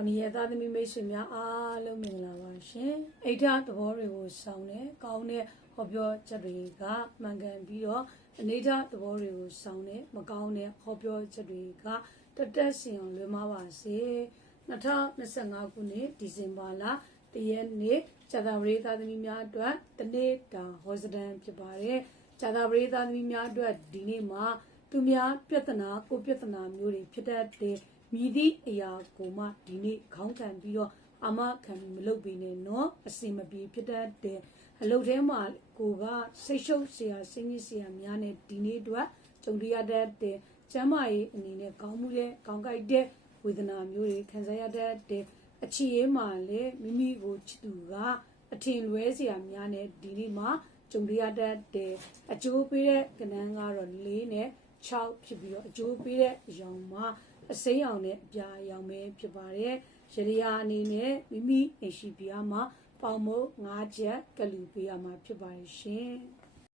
ခွန်ရဲ့သားသမီးမိတ်ဆွေများအားလုံးမင်္ဂလာပါရှင်အိဋ္ဌသဘောတွေကိုစောင်းတယ်ကောင်းတဲ့ဟောပြောချက်တွေကမှန်ကန်ပြီးတော့အနိဋ္ဌသဘောတွေကိုစောင်းတယ်မကောင်းတဲ့ဟောပြောချက်တွေကတတက်စင်အောင်လွယ်မပါစေ2025ခုနှစ်ဒီဇင်ဘာလတရက်နေ့ဇာတာပရိသတ်သမီးများအတွက်တနေ့တာဟောစတန်ဖြစ်ပါတယ်ဇာတာပရိသတ်သမီးများအတွက်ဒီနေ့မှာသူများပြဿနာကိုပြဿနာမျိုးတွေဖြစ်တတ်တဲ့ မိသည့်အရာကိုမှဒီနေ့ခေါင်းခံပြီးတော့အမခံမလုပ်ပေးနဲ့နော်အစင်မပြေဖြစ်တတ်တယ်အလုပ်ထဲမှာကိုကစိတ်ရှုပ်စရာစိတ်ညစ်စရာများနဲ့ဒီနေ့အတွက်ကြုံရတတ်တယ်ကျမ်းမာရေးအနေနဲ့ကောင်းမှုတဲ့ကောင်းကြိုက်တဲ့ဝေဒနာမျိုးတွေခံစားရတတ်တယ်အခြေရေးမှာလည်းမိမိကိုချစ်သူကအထင်လွဲစရာများနဲ့ဒီနေ့မှာကြုံရတတ်တယ်အကျိုးပေးတဲ့ကဏ္ဍကတော့၄နဲ့6ဖြစ်ပြီးတော့အကျိုးပေးတဲ့အယောင်မှာ အစိမ်းအောင်နဲ့အပြာရောင်ပဲဖြစ်ပါတယ်။ရရိယာအနေနဲ့မိမိအိမ်ရှိပြားမှာပေါင်မို့၅ချက်ကလူပေးရမှာဖြစ်ပါတယ်ရှင်။